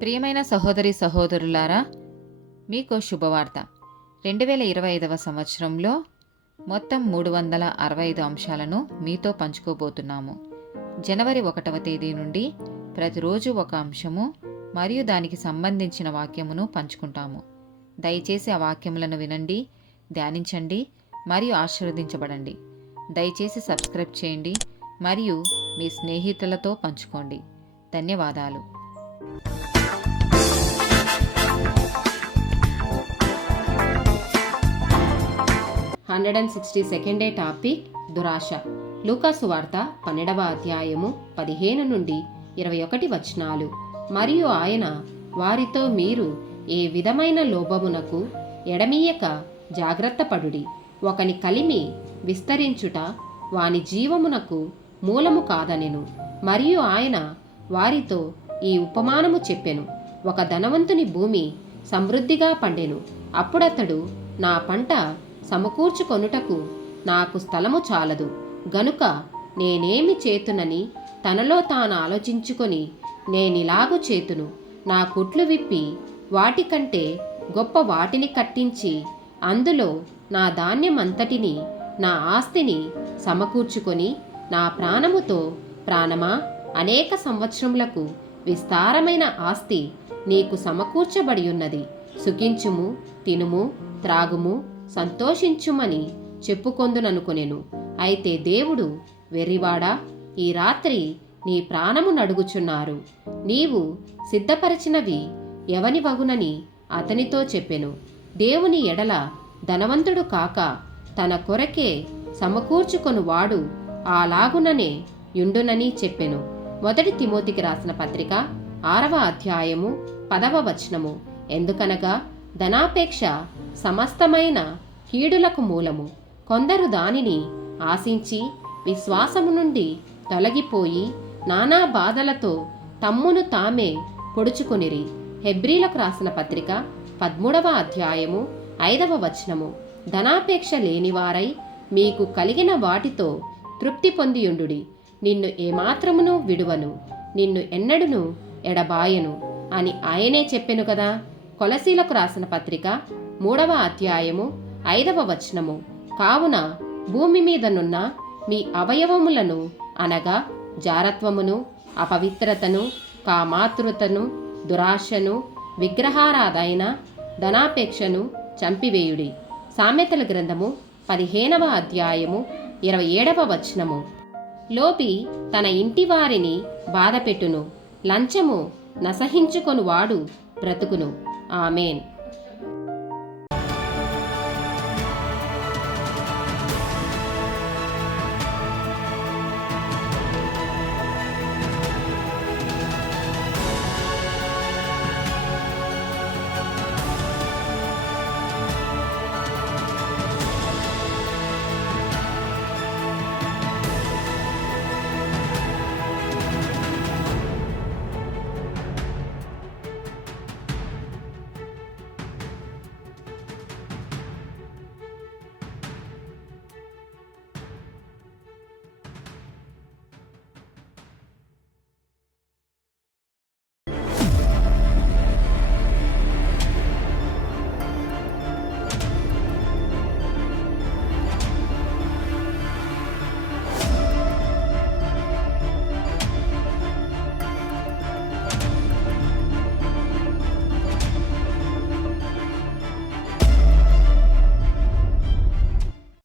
ప్రియమైన సహోదరి సహోదరులారా, మీకు శుభవార్త. 2025 సంవత్సరంలో మొత్తం 365 అంశాలను మీతో పంచుకోబోతున్నాము. జనవరి 1వ తేదీ నుండి ప్రతిరోజు ఒక అంశము మరియు దానికి సంబంధించిన వాక్యమును పంచుకుంటాము. దయచేసి ఆ వాక్యములను వినండి, ధ్యానించండి మరియు ఆశీర్వదించబడండి. దయచేసి సబ్స్క్రైబ్ చేయండి మరియు మీ స్నేహితులతో పంచుకోండి. ధన్యవాదాలు. 162వ టాపిక్ దురాశ. లూకాసు వార్త 12వ అధ్యాయము 15 నుండి 21 వచనాలు. మరియు ఆయన వారితో, మీరు ఏ విధమైన లోభమునకు ఎడమీయక జాగ్రత్త పడుడి. ఒకని కలిమి విస్తరించుట వాని జీవమునకు మూలము కాదనెను. మరియు ఆయన వారితో ఈ ఉపమానము చెప్పెను. ఒక ధనవంతుని భూమి సమృద్ధిగా పండెను. అప్పుడతడు, నా పంట సమకూర్చుకొనుటకు నాకు స్థలము చాలదు గనుక నేనేమి చేతునని తనలో తాను ఆలోచించుకొని, నేనిలాగు చేతును, నా కుట్లు విప్పి వాటికంటే గొప్ప వాటిని కట్టించి అందులో నా ధాన్యమంతటిని, నా ఆస్తిని సమకూర్చుకొని, నా ప్రాణముతో, ప్రాణమా, అనేక సంవత్సరములకు విస్తారమైన ఆస్తి నీకు సమకూర్చబడి ఉన్నది. సుఖించుము, తినుము, త్రాగుము, సంతోషించుమని చెప్పుకొందుననుకొనెను. అయితే దేవుడు, వెర్రివాడా, ఈ రాత్రి నీ ప్రాణము నడుగుచున్నారు. నీవు సిద్ధపరచినవి ఎవని వగునని అతనితో చెప్పెను. దేవుని ఎడల ధనవంతుడు కాక తన కొరకే సమకూర్చుకొను వాడు అలాగుననే యుండునని చెప్పెను. 1 తిమోతికి రాసిన పత్రిక 6వ అధ్యాయము 10వ వచనము. ఎందుకనగా ధనాపేక్ష సమస్తమైన కీడులకు మూలము. కొందరు దానిని ఆశించి విశ్వాసము నుండి తొలగిపోయి నానా బాధలతో తమ్మును తామే పొడుచుకొనిరి. హెబ్రీలకు రాసిన పత్రిక 13వ అధ్యాయము 5వ వచనము. ధనాపేక్ష లేనివారై మీకు కలిగిన వాటితో తృప్తి పొందియుండుడి. నిన్ను ఏమాత్రమును విడువను, నిన్ను ఎన్నడును ఎడబాయను అని ఆయనే చెప్పెను కదా. కొలసీలకు రాసిన పత్రిక 3వ అధ్యాయము 5వ వచనము. కావున భూమి మీదనున్న మీ అవయవములను అనగా జారత్వమును, అపవిత్రతను, కామాతృతను, దురాశను, విగ్రహారాధైన ధనాపేక్షను చంపివేయుడి. సామెతల గ్రంథము 15వ అధ్యాయము 27వ వచనము. లోబి తన ఇంటి వారిని బాధపెట్టును, లంచము నసహించుకొను వాడు బ్రతుకును. ఆమేన్.